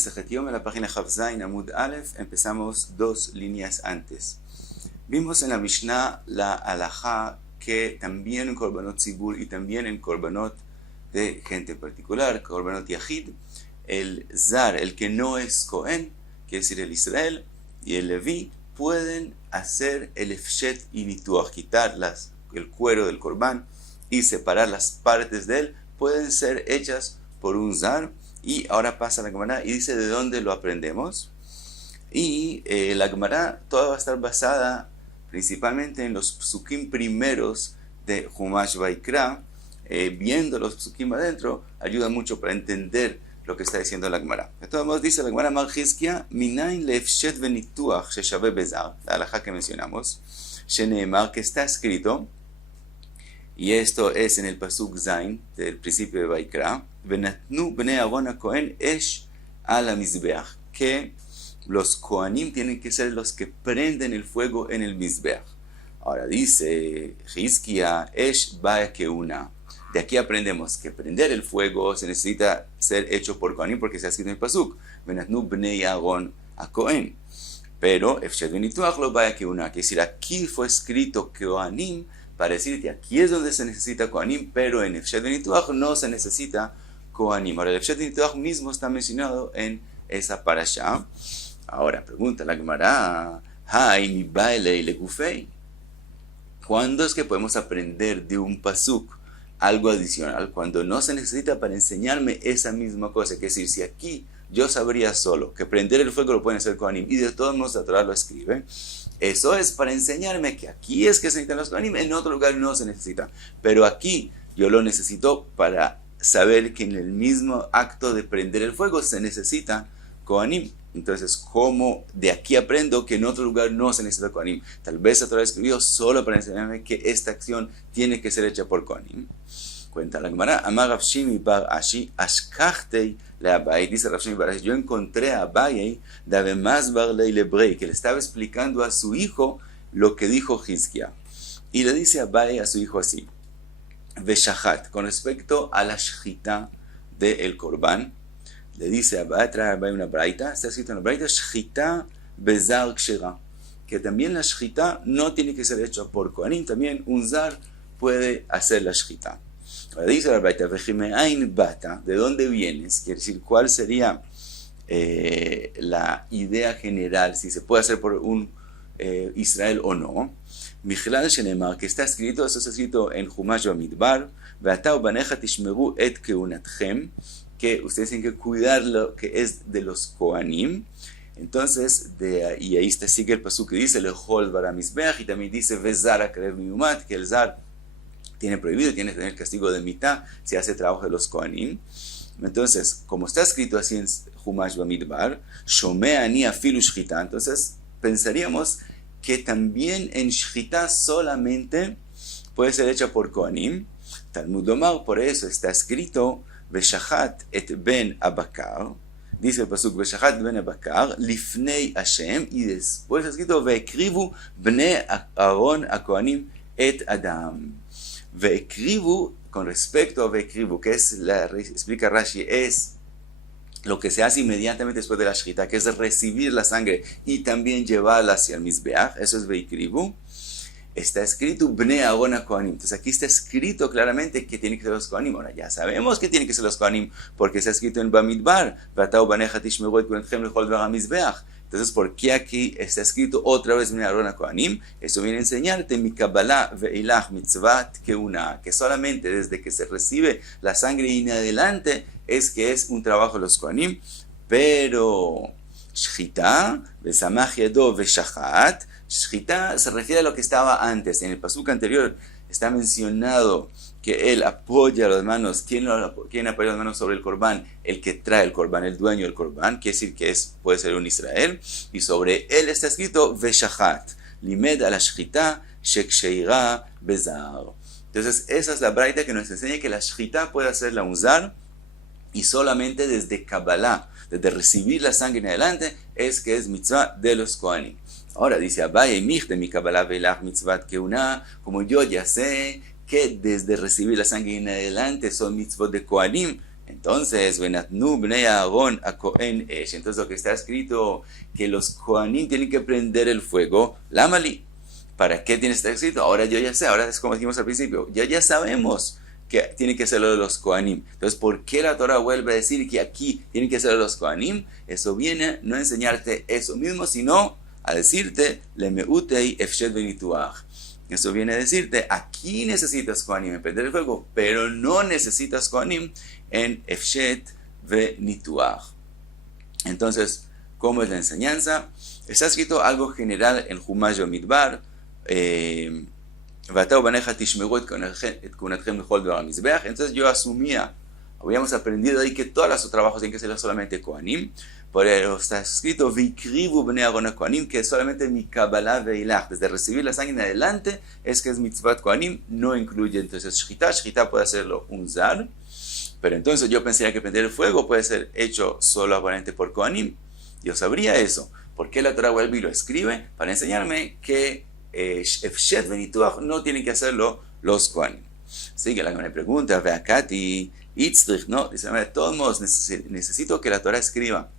Masejet Yom, en la página Chavzain Amud Aleph, empezamos 2 líneas antes. Vimos en la Mishnah la halajá que también en Korbanot Tzibur y también en Korbanot de gente particular, Korbanot Yahid, el Zar, el que no es Cohen, quiere decir el Israel, y el Leví, pueden hacer el Efshet y Nituach, quitar el cuero del Korban y separar las partes de él, pueden ser hechas por un Zar. Y ahora pasa la Gemara y dice de dónde lo aprendemos. Y la Gemara toda va a estar basada principalmente en los psukim primeros de Humash Vaikra. Viendo los psukim adentro ayuda mucho para entender lo que está diciendo la Gemara. De todos modos dice la Gemara Mar Chizkia Minain leefshet venituach sheshaveh bezar, la halajá que mencionamos, sheneemar, que está escrito, y esto es en el pasuk Zain del principio de Vaikra, venatnu bnei Aaron HaKohen esh al hamizbeach, que los Kohanim tienen que ser los que prenden el fuego en el mizbeach. Ahora dice Chizkia esh ba'a keuna. De aquí aprendemos que prender el fuego se necesita ser hecho por Kohanim, porque se ha escrito en el pasuk venatnu bnei Aaron HaKohen. Pero efshet venituach lo ba'a keuna, que decir aquí fue escrito Kohanim, para decirte, aquí es donde se necesita Kohanim, pero en Efshet Venituach no se necesita Kohanim. Ahora, el Efshet Venituach mismo está mencionado en esa parashá. Ahora, pregunta la Gemara, mi baile le gufei. ¿Cuándo es que podemos aprender de un pasuk algo adicional? Cuando no se necesita para enseñarme esa misma cosa. Que es decir, si aquí yo sabría solo que prender el fuego lo pueden hacer Kohanim, y de todos modos la Torah lo escribe, eso es para enseñarme que aquí es que se necesitan los Kohanim, en otro lugar no se necesita. Pero aquí yo lo necesito para saber que en el mismo acto de prender el fuego se necesita Kohanim. Entonces, ¿cómo de aquí aprendo que en otro lugar no se necesita Kohanim? Tal vez la Torah escribió solo para enseñarme que esta acción tiene que ser hecha por Kohanim. Cuenta la Gemara, Amar Rav Shimi bar Ashi, Ashkachtei le Abaye, dice Rav Shimi bar Ashi, yo encontré a Abaye, Davemaz bar Leilebrei, que le estaba explicando a su hijo lo que dijo Chizkia. Y le dice a Abaye a su hijo así, Veshachat, con respecto a la shchita del Korban, le dice a Abaye, trae a Abaye una braita, está escrito en la braita, shchita bezar kshera, que también la shchita no tiene que ser hecha por Kohanim, también un zar puede hacer la shchita. Ahora dice la Braita, ¿de dónde vienes? Quiere decir, ¿cuál sería la idea general, si se puede hacer por un Israel o no? Michlal Shenemar, que está escrito, eso está escrito en Humash Bamidbar, Ve'ata ubanecha tishmeru et keunatchem, que ustedes tienen que cuidar lo que es de los Kohanim. Entonces, y ahí sigue el pasuk que dice, Lechol bara mizbeach, y también dice, Vezar akrev miyumat, que el zar tiene prohibido, tiene que tener el castigo de mitad si hace trabajo de los Kohanim. Entonces, como está escrito así en Humash Bamidbar, Shomea ani afilu shchita, entonces pensaríamos que también en shchita solamente puede ser hecha por Kohanim. Talmud Omar, por eso está escrito, Veshachat et ben Abakar, dice el pasuk, Veshachat ben Abakar, lifnei Hashem, y después está escrito, Ve'ekrivu bnei Aaron HaKohanim et Adam. Ve'ekrivu, con respecto a Ve'ekrivu, que es, explica Rashi, es lo que se hace inmediatamente después de la shchita, que es recibir la sangre y también llevarla hacia el mizbeach, eso es Ve'ekrivu. Está escrito Bnei Aaron HaKohanim. Entonces aquí está escrito claramente que tiene que ser los Kohanim. Ahora ya sabemos que tiene que ser los Kohanim porque está escrito en Bamidbar, Ve'ata ubanecha tishmeru et keunatchem lechol dvar hamizbeach. Entonces, ¿por qué aquí está escrito otra vez Bnei Aaron HaKohanim? Eso viene a enseñarte mi Kabbalah ve'ilach mitzvat keuna, que solamente desde que se recibe la sangre y en adelante es que es un trabajo de los Kohanim. Pero shchita ve'samach yado ve'shachat, shchita se refiere a lo que estaba antes. En el pasuk anterior está mencionado que él apoya las manos. ¿Quién apoya las manos sobre el Korban? El que trae el Korban, el dueño del Korban, quiere decir que puede ser un Israel, y sobre él está escrito Veshachat, limed a la shchita sheksheira bezar. Entonces esa es la braita que nos enseña que la shchita puede hacerla un zar, y solamente desde Kabbalah, desde recibir la sangre en adelante, es que es mitzvah de los Kohanim. Ahora dice Abaye, mich de mi Kabbalah ve'ilach mitzvat keuna, como yo ya sé que desde recibir la sangre en adelante son mitzvot de Kohanim, Entonces, Venatnu bnei Aarón a Cohen Esh. Entonces lo que está escrito, que los Kohanim tienen que prender el fuego, Lamali. ¿Para qué tiene que estar escrito? Ahora yo ya sé, ahora es como dijimos al principio, ya sabemos que tiene que ser lo de los Kohanim. Entonces, ¿por qué la Torah vuelve a decir que aquí tienen que ser los Kohanim? Eso viene no a enseñarte eso mismo, sino a decirte, Lemeutei Efshet Benituach. Eso viene a decirte, aquí necesitas Kohanim en prender el fuego, pero no necesitas Kohanim en Efshet Benituach. Entonces, ¿cómo es la enseñanza? Está escrito algo general en Humash Midbar, entonces yo asumía, habíamos aprendido ahí que todos los trabajos tienen que ser solamente Kohanim, pero está escrito Vikrivu bnei Aarón a Kohanim, que solamente mi Kabbalah veilach, desde recibir la sangre en adelante, es que es mitzvat Kohanim, no incluye entonces Shchita puede hacerlo un zar, pero entonces yo pensaría que prender el fuego puede ser hecho solo aparente por Kohanim. Yo sabría eso. ¿Por qué la Torah vuelve y lo escribe? Para enseñarme que Efshet Benituach no tienen que hacerlo los Kohanim. Sigue la pregunta, Veakati, Itzrich, no, dice, de todos modos necesito que la Torah escriba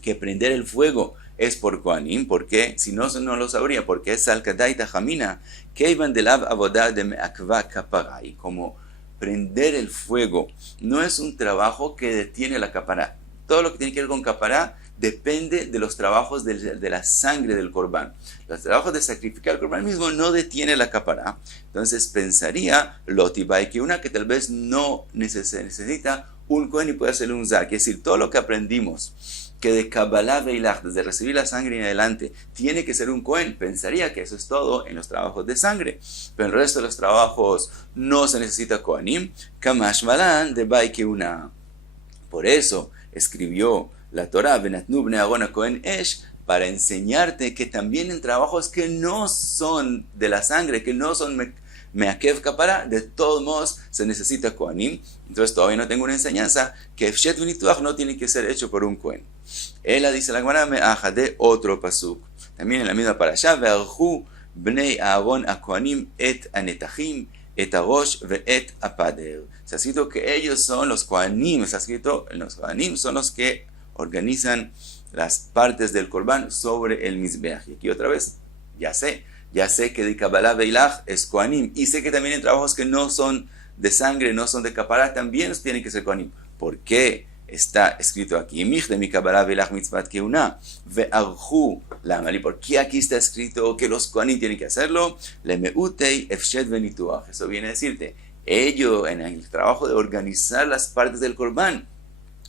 que prender el fuego es por Kohanim, porque si no, no lo sabría, porque es Salkadai Tajamina, Keivan de Lav Avodah de Meakva Kapara, y como prender el fuego no es un trabajo que detiene la Kapara. Todo lo que tiene que ver con Kapara depende de los trabajos de la sangre del Corbán. Los trabajos de sacrificar el Corbán mismo no detiene la Kapara. Entonces pensaría, Lotibai, que una que tal vez no necesita un Kohen y puede hacerle un Zar. Quiere decir, todo lo que aprendimos, que de Kabbalah Veilach, desde recibir la sangre en adelante, tiene que ser un Kohen, pensaría que eso es todo en los trabajos de sangre. Pero en el resto de los trabajos no se necesita Kohanim. Kamash Malan de Baike una. Por eso escribió la Torah, Venatnu bnei Aarón a Cohen Esh, para enseñarte que también en trabajos que no son de la sangre, que no son Meakev Kapara, de todos modos se necesita Kohanim. Entonces todavía no tengo una enseñanza que Efshet Benituach no tiene que ser hecho por un Kohen. Ella dice la Gemara, me aja de otro pasuk. También en la misma parasha, Ve'archu bnei Aarón a Kohanim et anetachim, et arosh ve'et apader. Se ha escrito que ellos son los Kohanim, se ha escrito, los Kohanim son los que organizan las partes del Corbán sobre el Mizbeach. Y aquí otra vez, ya sé que de Kabbalah Veilach es Kohanim, y sé que también en trabajos que no son de sangre, no son de Kapara, también tienen que ser Kohanim. ¿Por qué está escrito aquí? Mich de mi Kabbalah Veilach mitzvat keuna, ve'archu lamali. ¿Por qué aquí está escrito que los Kohanim tienen que hacerlo? Lemeutei efshet benituach. Eso viene a decirte, ellos en el trabajo de organizar las partes del Corbán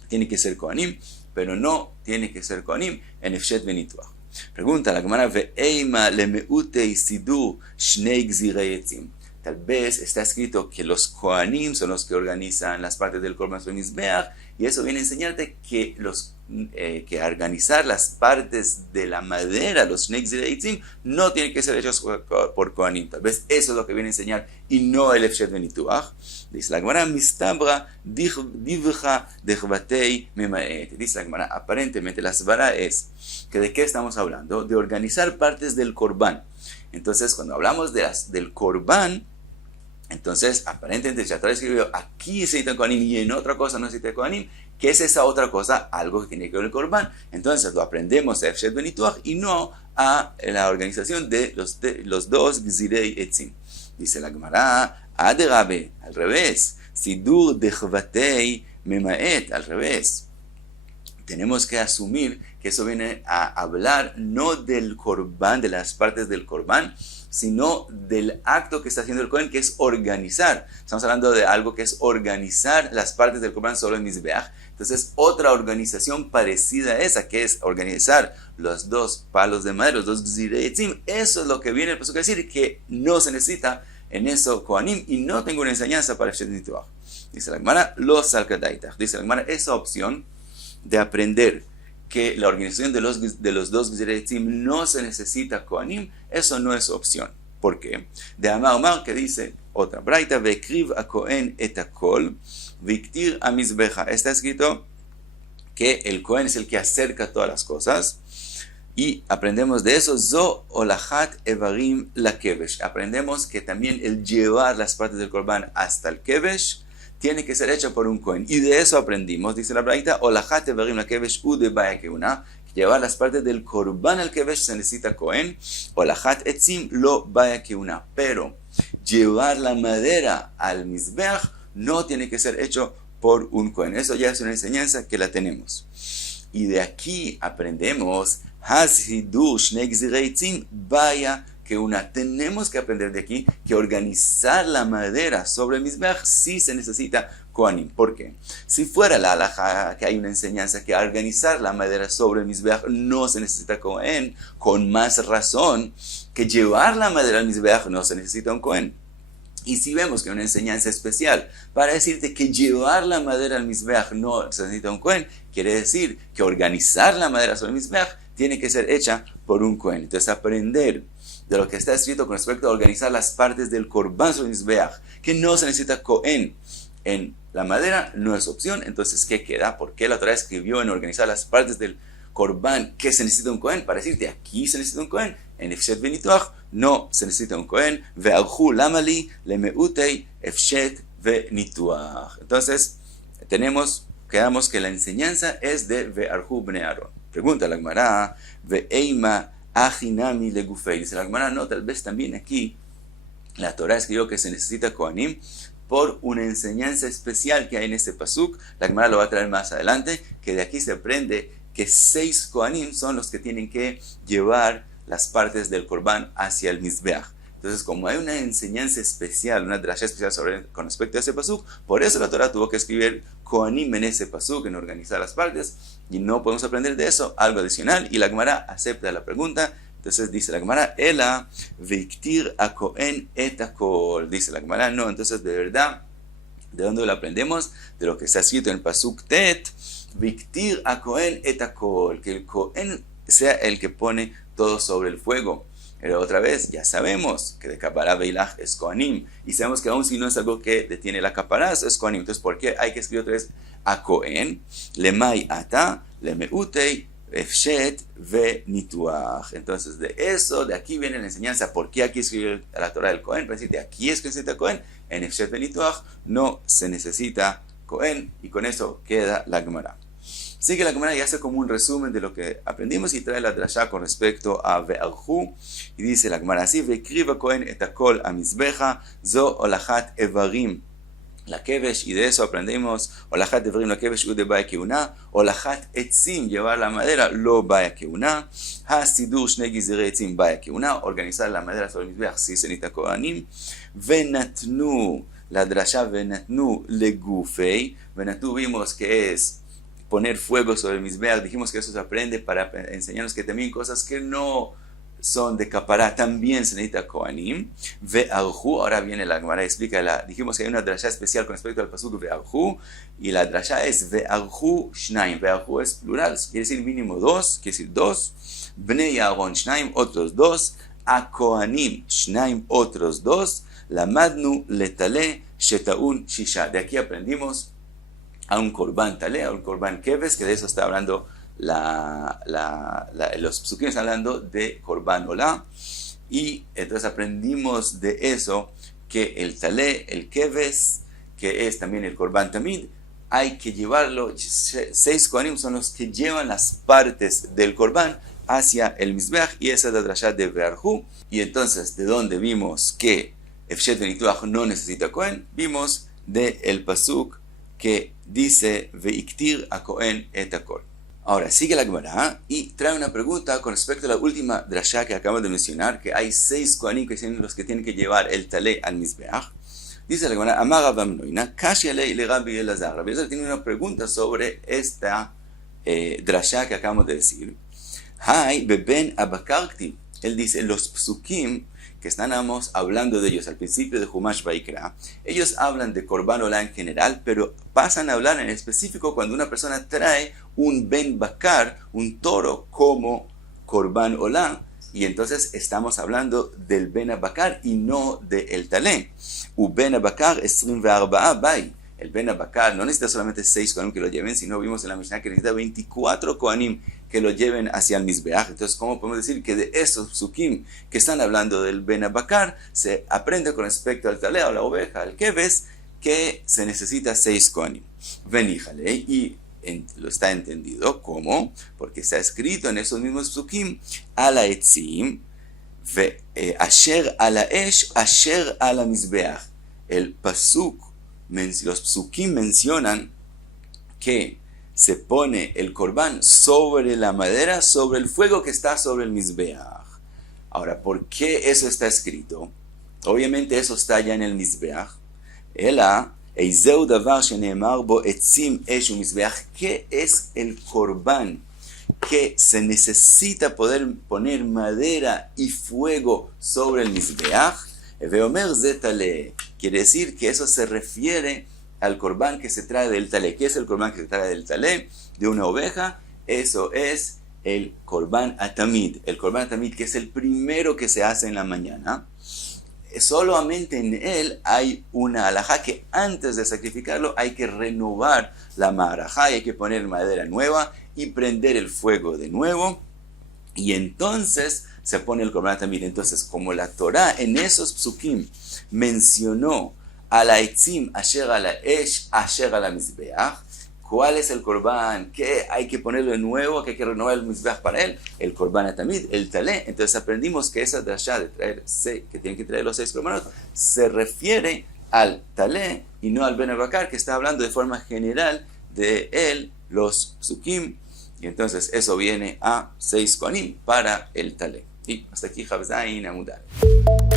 tienen que ser Kohanim, pero no tiene que ser Kohanim en Efshet Benituach. Pregunta la Gemara, Ve'eima lemeutei sidur shnei gzirei etzim. Tal vez está escrito que los Kohanim son los que organizan las partes del Korban sobre Mizbeach, y eso viene a enseñarte que que organizar las partes de la madera, los shnei gzirei etzim, no tienen que ser hechos por Kohanim. Tal vez eso es lo que viene a enseñar y no el Efshet Benituach. Dice la Gemara, mistabra divcha dechvatei memaet. Dice la Gemara, aparentemente la svara es que de qué estamos hablando, de organizar partes del Corbán. Entonces, cuando hablamos del Corbán, entonces aparentemente ya trae escribió aquí se necesita Kohanim y en otra cosa no se necesita Kohanim. ¿Qué es esa otra cosa? Algo que tiene que ver con el Corbán. Entonces lo aprendemos a Efshet Benituach y no a la organización de los dos Gzirei Etzim. Dice la Gemara, Aderabe, al revés, Sidur dechvatei memaet, al revés. Tenemos que asumir que eso viene a hablar no del Corbán, de las partes del Corbán, sino del acto que está haciendo el Kohen, que es organizar. Estamos hablando de algo que es organizar las partes del Corbán solo en Mizbeach. Entonces, otra organización parecida a esa, que es organizar los dos palos de madera, los dos Gzirei Etzim. Eso es lo que viene el pasuk a decir, que no se necesita en eso Kohanim, y no tengo una enseñanza para Efshet Benituach. Dice la Gemara, los Salkadaitach. Dice la Gemara, esa opción de aprender que la organización de los dos Gzirei Etzim no se necesita Kohanim, eso no es opción. ¿Por qué? De Amar que dice otra braita, ve'kriv a Kohen et hakol, viktir a Mizbecha. Está escrito que el Kohen es el que acerca todas las cosas. Y aprendemos de eso, zo olachat evarim la kevesh. Aprendemos que también el llevar las partes del Corbán hasta el kevesh tiene que ser hecha por un Cohen. Y de eso aprendimos, dice la Braita, Olajat Evarim Lakevesh Ude Baya Keuna, que llevar las partes del Korban al Kevesh se necesita Cohen, Olajat Etzim Lo Baya Keuna. Pero llevar la madera al Mizbeach no tiene que ser hecho por un Cohen. Eso ya es una enseñanza que la tenemos. Y de aquí aprendemos, Hazidush Negzireitzim Baya Keuna. Tenemos que aprender de aquí que organizar la madera sobre el Mizbeach sí se necesita Kohanim. ¿Por qué? Si fuera la halajá que hay una enseñanza que organizar la madera sobre el Mizbeach no se necesita Kohen, con más razón que llevar la madera al Mizbeach no se necesita un Kohen. Y si vemos que hay una enseñanza especial para decirte que llevar la madera al Mizbeach no se necesita un Kohen, quiere decir que organizar la madera sobre el Mizbeach tiene que ser hecha por un Kohen. Entonces aprender de lo que está escrito con respecto a organizar las partes del Korban sobre el Mizbeach, que no se necesita Kohen en la madera, no es opción. Entonces, ¿qué queda? ¿Por qué la Torah escribió en organizar las partes del Korban que se necesita un Kohen? Para decirte, aquí se necesita un Kohen. En Efshet Benituach no se necesita un Kohen. Ve'archu lamali lemeutei Efshet Benituach. Entonces, quedamos que la enseñanza es de Ve'archu bnei Aaron. Pregunta la Gemara, Ve'eima Ajinami legufei. Dice la Gemara, no, tal vez también aquí la Torah escribió que se necesita Kohanim por una enseñanza especial que hay en este pasuk. La Gemara lo va a traer más adelante, que de aquí se aprende que 6 Kohanim son los que tienen que llevar las partes del Korban hacia el Mizbeach. Entonces, como hay una enseñanza especial, una drasha especial con respecto a ese pasuk, por eso la Torah tuvo que escribir Kohanim en ese pasuk, en organizar las partes, y no podemos aprender de eso algo adicional, y la Gemara acepta la pregunta. Entonces dice la Gemara, Ela viktir a Kohen et akol. Dice la Gemara, no, entonces de verdad, ¿de dónde lo aprendemos? De lo que está escrito en el pasuk Tet, viktir a Kohen et akol, que el Kohen sea el que pone todo sobre el fuego. Pero otra vez, ya sabemos que de Kapará Beilach es Kohanim, y sabemos que aún si no es algo que detiene la Kapará, es Kohanim. Entonces, ¿por qué hay que escribir otra vez a Kohen? Lemai ata, lemeutei, Efshet Benituach. Entonces, de aquí viene la enseñanza. ¿Por qué aquí escribe la Torah del Kohen? Para decirte, aquí es que se necesita Kohen. En Efshet Benituach no se necesita Kohen, y con eso queda la Gemara. Así que la Gemara ya hace como un resumen de lo que aprendimos y trae la drasha con respecto a Ve'archu, y dice la Gemara así: Ve'kriva Kohen et akol amizbecha zo olachat evarim la kevesh, y de eso aprendemos olachat evarim la kevesh ude baya keuna, olachat etzim, llevar la madera lo baya keuna, hasidur shne gizirei etzim baya keuna, organizar la madera sobre el mizbeach si se necesita kohanim, venatnu, la drasha venatnu legufei, venatnu vimos que es poner fuego sobre el Mizbeach. Dijimos que eso se aprende para enseñarnos que también cosas que no son de Kapará también se necesita Kohanim. Ve'archu, ahora viene la Gemara, explica, dijimos que hay una drasha especial con respecto al pasuk Ve'archu, y la drasha es Ve'archu shnaim. Ve'archu es plural, quiere decir mínimo 2, quiere decir 2. Bnei Aaron shnaim, otros 2. A Kohanim shnaim, otros 2. Lamadnu letale shetaun shisha. De aquí aprendimos a un Korban Talé, a un Korban Keves, que de eso está hablando los psukim están hablando de Korban Olá, y entonces aprendimos de eso que el Talé, el Keves, que es también el Korban Tamid, hay que llevarlo, 6 Kohanim son los que llevan las partes del Korban hacia el Mizbeach, y esa es la drasha de Ve'archu. Y entonces, ¿de dónde vimos que Efshet Benituach no necesita Kohen? Vimos del pasuk que dice Veiktir a Kohen et akol. Ahora sigue la Gemara y trae una pregunta con respecto a la última drasha que acabamos de mencionar, que hay 6 Kohanim que son los que tienen que llevar el talé al Mizbeach. Dice la Gemara, Amar Rav Amnoina, Kashi alei le Rabbi Elazar. Rabbi Elazar tiene una pregunta sobre esta drasha que acabamos de decir. Hay beben abakarti. Él dice, los psukim que estamos hablando de ellos al principio de Humash Vaikra, ellos hablan de Korban Olá en general, pero pasan a hablar en específico cuando una persona trae un Ben Bakar, un toro, como Korban Olá, y entonces estamos hablando del Ben Bakar y no del Talé. U Ben Bakar es 24 bay. El Ben Bakar no necesita solamente 6 Kohanim que lo lleven, sino vimos en la Mishnah que necesita 24 Kohanim que lo lleven hacia el Mizbeach. Entonces, ¿cómo podemos decir que de esos psukim que están hablando del Ben Bakar se aprende con respecto al Talé, a la oveja, al Keves, que se necesita 6 kohanim. Veníjale, y lo está entendido como, porque está escrito en esos mismos psukim, ala etzim, asher ala esh, asher ala mizbeach. El pasuk, los psukim mencionan que se pone el corbán sobre la madera, sobre el fuego que está sobre el mizbeach. Ahora, ¿por qué eso está escrito? Obviamente eso está ya en el mizbeach. ¿Qué es el corbán? Que se necesita poder poner madera y fuego sobre el mizbeach. Quiere decir que eso se refiere al corbán que se trae del talé. ¿Qué es el corbán que se trae del talé? De una oveja. Eso es el corbán atamid. El corbán atamid, que es el primero que se hace en la mañana. Solamente en él hay una alajá que antes de sacrificarlo hay que renovar la marajá, hay que poner madera nueva y prender el fuego de nuevo, y entonces se pone el corbán atamid. Entonces, como la Torá en esos psukim mencionó a la etzim, asher a la esh, asher a la mizbeach, ¿cuál es el corbán? ¿Qué hay que ponerlo de nuevo? ¿Qué hay que renovar el mizbeach para él? El corbán atamid, el talé. Entonces aprendimos que esa drashá de traer que tienen que traer los 6 corbanos se refiere al talé y no al ben bakar, que está hablando de forma general de él, los psukim. Y entonces eso viene a 6 kohanim para el talé. Y hasta aquí Chavzain Amud Aleph.